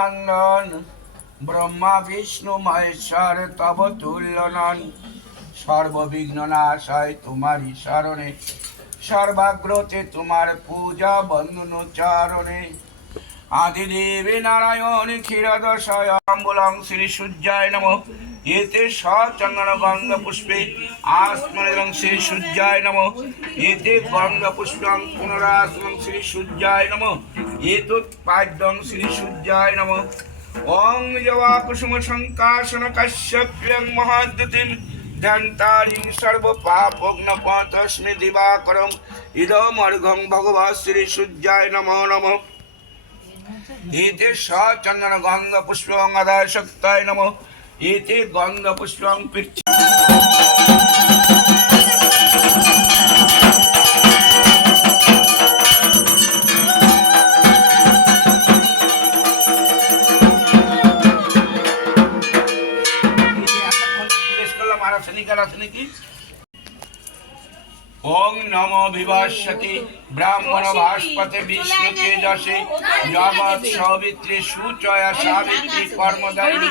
নন্দন ব্রহ্মা, বিষ্ণু, মহেশ্বর, তব তুল্য নন। সর্ববিঘ্ন নাশায় তোমারই শরণে সর্বাগ্রতে তোমার পূজা বন্ধন চারণে আদিদেবী নারায়ণ ক্ষীরদশয় অম্বুলং শ্রী সূর্যায় নম। এতে সচন্দন গঙ্গা পুষ্পে আসমনিদং শ্রী সূর্যায় নম এতে গঙ্গা পুষ্পং পুনরাসমং শ্রী সূর্যায় নম এতৎ পাদ্যং শ্রী সূর্যায় নম ওং জবা কুসুম সংকাশন কাশ্যপ্যং মহাদ্যতিম দন্তারিং সর্ব পাপগ্ন তস্মে দিবাকরম ইদমর্ঘং ভগবৎ শ্রী সূর্যায় এতে গঙ্গ পুষ্পং আদায় শক্তায় নম এতে গঙ্গ পুষ্পং পৃথ্বী রাসায়নিক আর আছে নাকি? ওং নমো বিভাসতি ব্রাহ্মণ ভাস্পতে বিষ্ণু তেজসে জগৎ সবিত্রী সুচয়া সাবিত্রী কর্মদায়িনী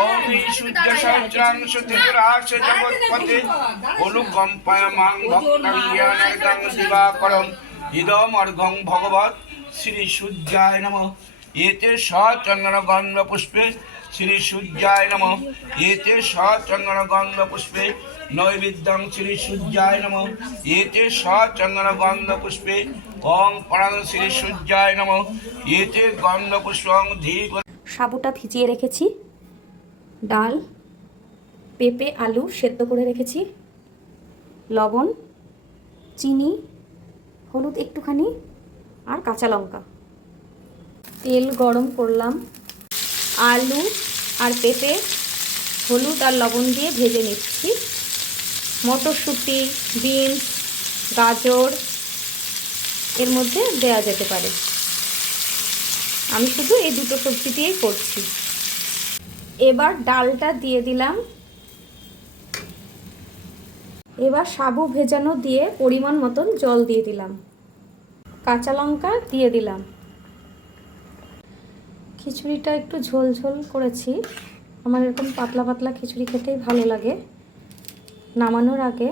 ওং সূর্য সহস্রাংশ ত্রিপুরাশ জগৎপতে। অনুকম্পায় মাং ভক্তং জ্ঞানার্গং দিবাকরম ইদম অর্ঘং ভগবৎ শ্রী সূর্যায় নমঃ। এতে সচন্দন গন্ধ পুষ্পে শ্রী সূর্যায় নম। এতে সচন্দন গন্ধ পুষ্পে নৈবেদ্যং শ্রী সূর্যায় নম। এতে সচন্দন গন্ধ পুষ্পে ওং প্রাণ শ্রী সূর্যায় নম। এতে গন্ধ পুষ্পং সাবুটা ভিজিয়ে রেখেছি, ডাল, পেঁপে, আলু সেদ্ধ করে রেখেছি, লবণ, চিনি, হলুদ একটুখানি আর কাঁচা লঙ্কা। তেল গরম করলাম। আলু আর পেঁপে, হলুদ আর লবণ দিয়ে ভেজে নিচ্ছি। মটরশুঁটি, বিনস, গাজর, এর মধ্যে দেওয়া যেতে পারে। আমি শুধু এই দুটো সবজি দিয়েই করছি। এবার ডালটা দিয়ে দিলাম। এবার সাবু ভেজানো দিয়ে পরিমাণ মতন জল দিয়ে দিলাম। কাঁচা লঙ্কা দিয়ে দিলাম। খিচুড়িটা একটু ঝোল ঝোল করেছি। আমার এরকম পাতলা পাতলা খিচুড়ি খেতেই ভালো লাগে। নামানোর আগে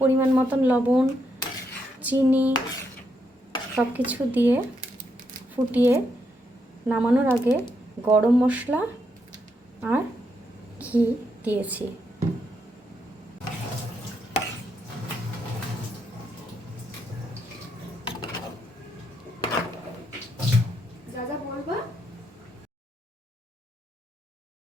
পরিমাণ মতন লবণ, চিনি সব কিছু দিয়ে ফুটিয়ে নামানোর আগে গরম মশলা আর ঘি দিয়েছি।